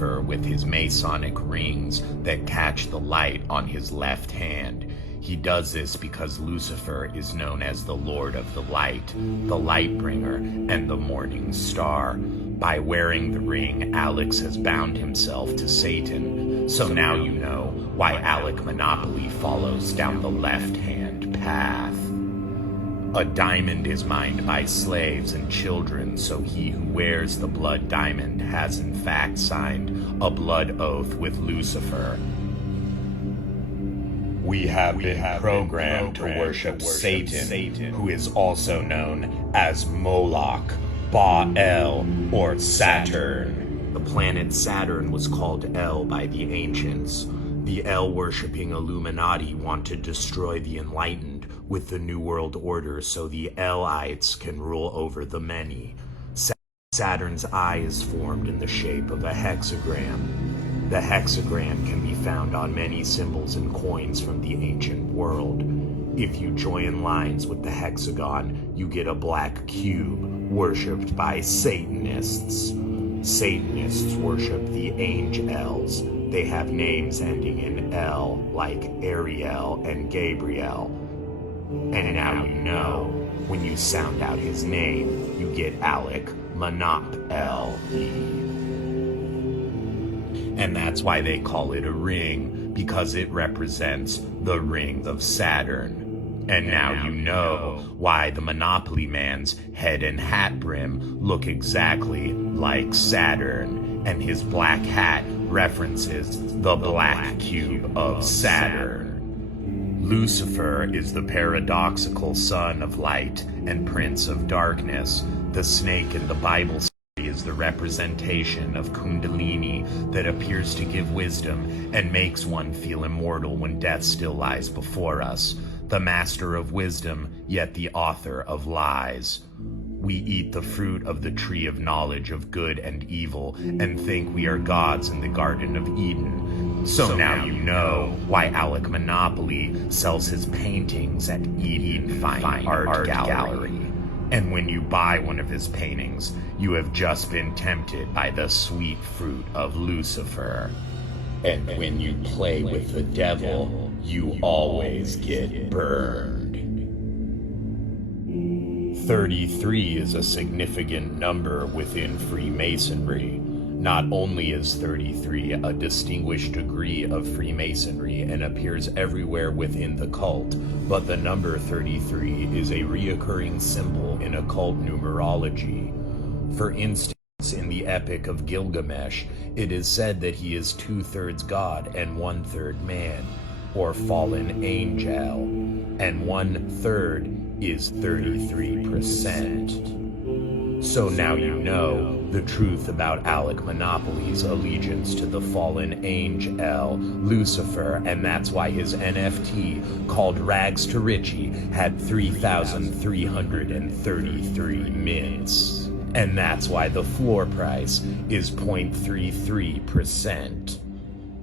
Lucifer with his Masonic rings that catch the light on his left hand. He does this because Lucifer is known as the Lord of the Light, the Lightbringer, and the Morning Star. By wearing the ring, Alex has bound himself to Satan. So now you know why Alec Monopoly follows down the left-hand path. A diamond is mined by slaves and children, so he who wears the blood diamond has in fact signed a blood oath with Lucifer. We have been programmed to worship Satan, who is also known as Moloch, BAER, or Saturn. The planet Saturn was called El by the ancients. The El-worshipping Illuminati want to destroy the enlightened with the New World Order so the Elites can rule over the many. Saturn's eye is formed in the shape of a hexagram. The hexagram can be found on many symbols and coins from the ancient world. If you join lines with the hexagon, you get a black cube, worshipped by Satanists. Satanists worship the angels. They have names ending in L, like Ariel and Gabriel. And now you know, when you sound out his name, you get Alec Monopoly. And that's why they call it a ring, because it represents the ring of Saturn. And now you know why the Monopoly Man's head and hat brim look exactly like Saturn, and his black hat references the black cube of Saturn. Lucifer is the paradoxical son of light and prince of darkness. The snake in the Bible is the representation of Kundalini that appears to give wisdom and makes one feel immortal when death still lies before us. The master of wisdom, yet the author of lies. We eat the fruit of the tree of knowledge of good and evil and think we are gods in the Garden of Eden. So now you know why Alec Monopoly sells his paintings at Eden Fine Art Gallery. And when you buy one of his paintings, you have just been tempted by the sweet fruit of Lucifer. And when you play with the devil, you always get burned. 33 is a significant number within Freemasonry. Not only is 33 a distinguished degree of Freemasonry and appears everywhere within the cult, but the number 33 is a reoccurring symbol in occult numerology. For instance, in the Epic of Gilgamesh, it is said that he is 2/3 God and 1/3 man, or fallen angel, and 1/3 is 33%. So now you know the truth about Alec Monopoly's allegiance to the fallen angel, Lucifer, and that's why his NFT, called Rags to Richie, had 3,333 mints. And that's why the floor price is 0.33%.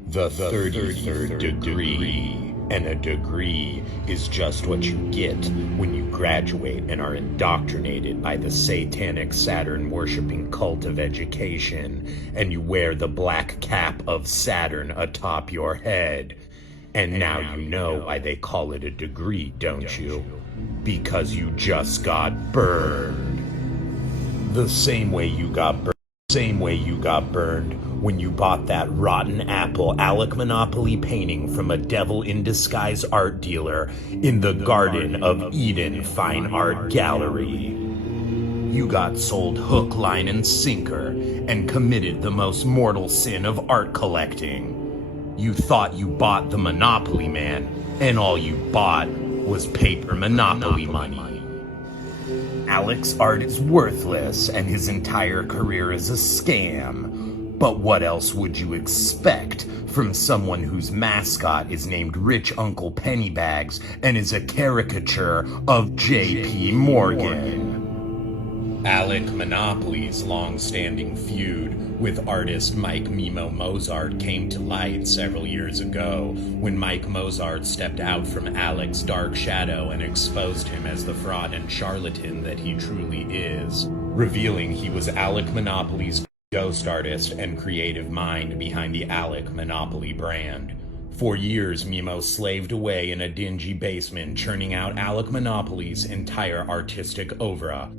The 33rd degree. And a degree is just what you get when you graduate and are indoctrinated by the satanic Saturn-worshipping cult of education, and you wear the black cap of Saturn atop your head. And now you know why they call it a degree, don't you? Because you just got burned. The same way you got burned when you bought that rotten apple Alec Monopoly painting from a devil-in-disguise art dealer in the Garden of Eden Fine Art Gallery. You got sold hook, line, and sinker and committed the most mortal sin of art collecting. You thought you bought the Monopoly Man, and all you bought was paper Monopoly money. Alec's art is worthless, and his entire career is a scam. But what else would you expect from someone whose mascot is named Rich Uncle Pennybags and is a caricature of J.P. Morgan? Alec Monopoly's long-standing feud with artist Mike Mimo Mozart came to light several years ago when Mike Mozart stepped out from Alec's dark shadow and exposed him as the fraud and charlatan that he truly is, revealing he was Alec Monopoly's ghost artist and creative mind behind the Alec Monopoly brand. For years, Mimo slaved away in a dingy basement, churning out Alec Monopoly's entire artistic oeuvre.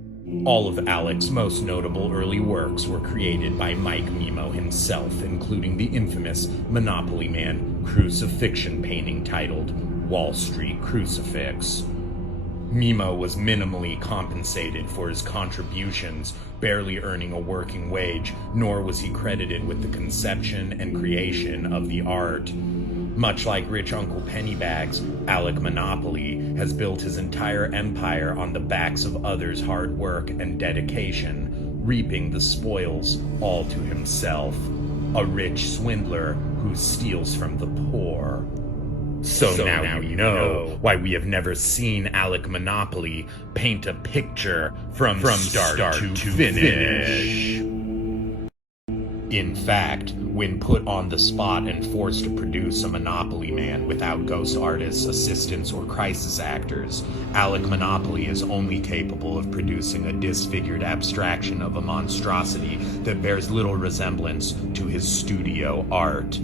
All of Alec's most notable early works were created by Mike Mimo himself, including the infamous Monopoly Man crucifixion painting titled Wall Street Crucifix. Mimo was minimally compensated for his contributions, barely earning a working wage, nor was he credited with the conception and creation of the art. Much like rich Uncle Pennybags, Alec Monopoly has built his entire empire on the backs of others' hard work and dedication, reaping the spoils all to himself. A rich swindler who steals from the poor. So now you know why we have never seen Alec Monopoly paint a picture from start to finish. In fact, when put on the spot and forced to produce a Monopoly Man without ghost artists, assistants, or crisis actors, Alec Monopoly is only capable of producing a disfigured abstraction of a monstrosity that bears little resemblance to his studio art.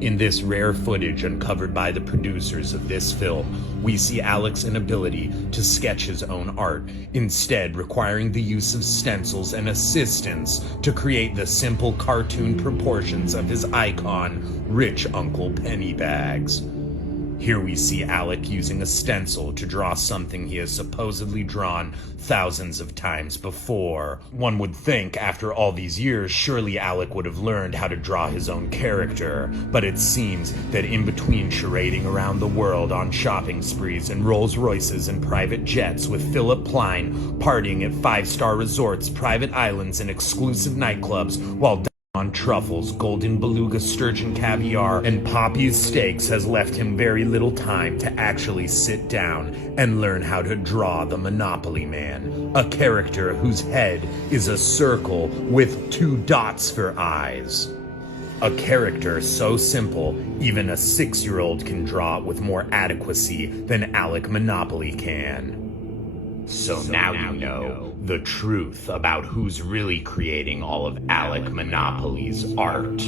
In this rare footage uncovered by the producers of this film, we see Alec's inability to sketch his own art, instead requiring the use of stencils and assistants to create the simple cartoon proportions of his icon, Rich Uncle Pennybags. Here we see Alec using a stencil to draw something he has supposedly drawn thousands of times before. One would think, after all these years, surely Alec would have learned how to draw his own character. But it seems that in between charading around the world on shopping sprees and Rolls Royces and private jets with Philip Plein, partying at five-star resorts, private islands, and exclusive nightclubs, while on truffles, golden beluga, sturgeon caviar, and Poppy's steaks has left him very little time to actually sit down and learn how to draw the Monopoly Man, a character whose head is a circle with 2 dots for eyes. A character so simple, even a 6-year-old can draw it with more adequacy than Alec Monopoly can. So now you know the truth about who's really creating all of Alec Monopoly's art.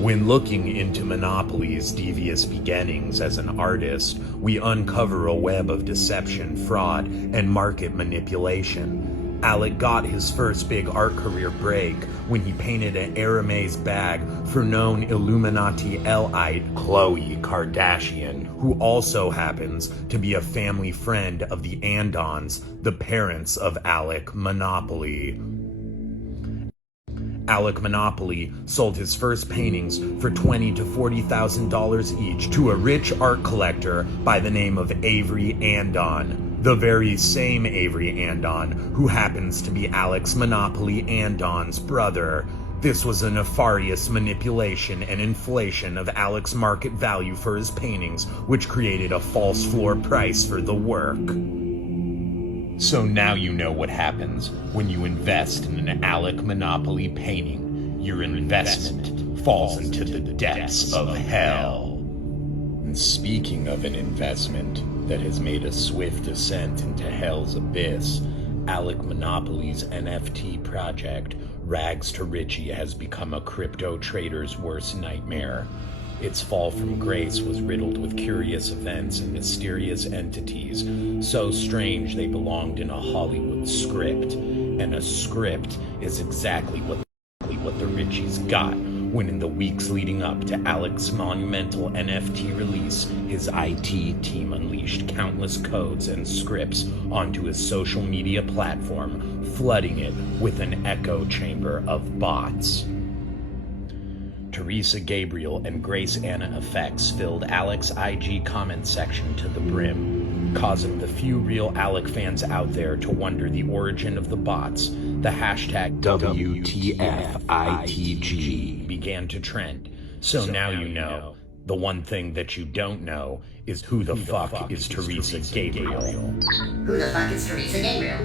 When looking into Monopoly's devious beginnings as an artist, we uncover a web of deception, fraud, and market manipulation. Alec got his first big art career break when he painted an Hermes bag for known Illuminati Elite Khloe Kardashian, who also happens to be a family friend of the Andons, the parents of Alec Monopoly. Alec Monopoly sold his first paintings for $20,000 to $40,000 each to a rich art collector by the name of Avery Andon, the very same Avery Andon who happens to be Alex Monopoly Andon's brother. This was a nefarious manipulation and inflation of Alec's market value for his paintings, which created a false floor price for the work. So now you know what happens when you invest in an Alec Monopoly painting. Your investment falls into the depths of hell. And speaking of an investment that has made a swift ascent into hell's abyss, Alec Monopoly's NFT project, Rags to Richie, has become a crypto trader's worst nightmare. Its fall from grace was riddled with curious events and mysterious entities, so strange they belonged in a Hollywood script. And a script is exactly what the Richies got when, in the weeks leading up to Alec's monumental NFT release, his IT team unleashed countless codes and scripts onto his social media platform, flooding it with an echo chamber of bots. Teresa Gabriel and Grace Anna effects filled Alec's IG comment section to the brim, causing the few real Alec fans out there to wonder the origin of the bots. The hashtag WTFITG began to trend. So now you know. The one thing that you don't know is who the fuck is Teresa Gabriel. Who the fuck is Teresa Gabriel?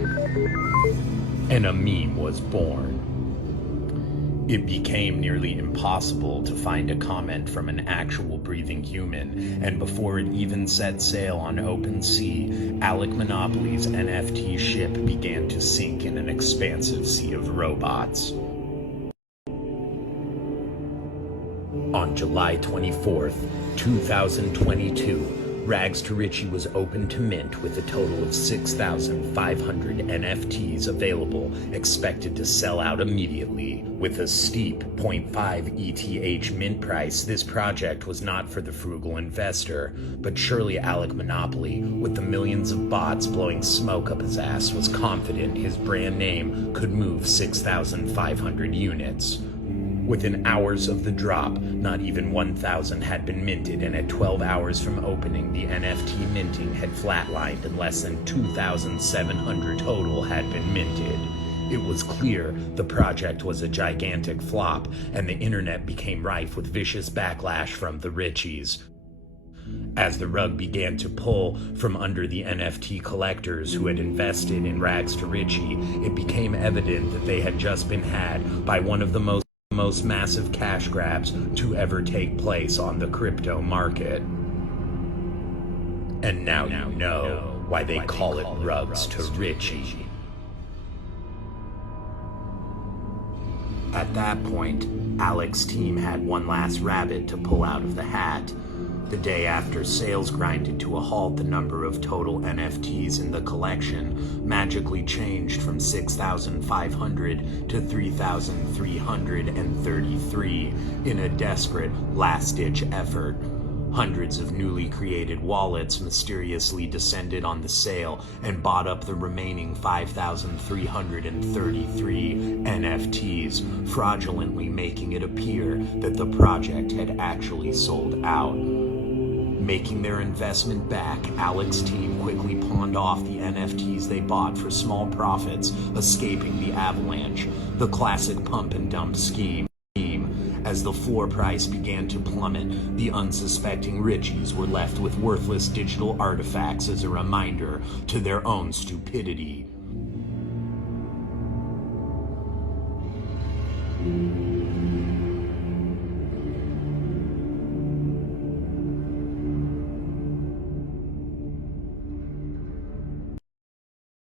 And a meme was born. It became nearly impossible to find a comment from an actual breathing human, and before it even set sail on open sea, Alec Monopoly's NFT ship began to sink in an expansive sea of robots. On July 24th, 2022, Rags to Richie was open to mint with a total of 6,500 NFTs available, expected to sell out immediately. With a steep 0.5 ETH mint price, this project was not for the frugal investor, but surely Alec Monopoly, with the millions of bots blowing smoke up his ass, was confident his brand name could move 6,500 units. Within hours of the drop, not even 1,000 had been minted, and at 12 hours from opening, the NFT minting had flatlined and less than 2,700 total had been minted. It was clear the project was a gigantic flop, and the internet became rife with vicious backlash from the Richies. As the rug began to pull from under the NFT collectors who had invested in Rags to Richie, it became evident that they had just been had by one of the most massive cash grabs to ever take place on the crypto market. And now you know why they call it Rugs to Richie. At that point, Alec's team had one last rabbit to pull out of the hat. The day after sales grinded to a halt, the number of total NFTs in the collection magically changed from 6,500 to 3,333 in a desperate last-ditch effort. Hundreds of newly created wallets mysteriously descended on the sale and bought up the remaining 5,333 NFTs, fraudulently making it appear that the project had actually sold out. Making their investment back, Alec's team quickly pawned off the NFTs they bought for small profits, escaping the avalanche, the classic pump and dump scheme. As the floor price began to plummet, the unsuspecting Richies were left with worthless digital artifacts as a reminder to their own stupidity.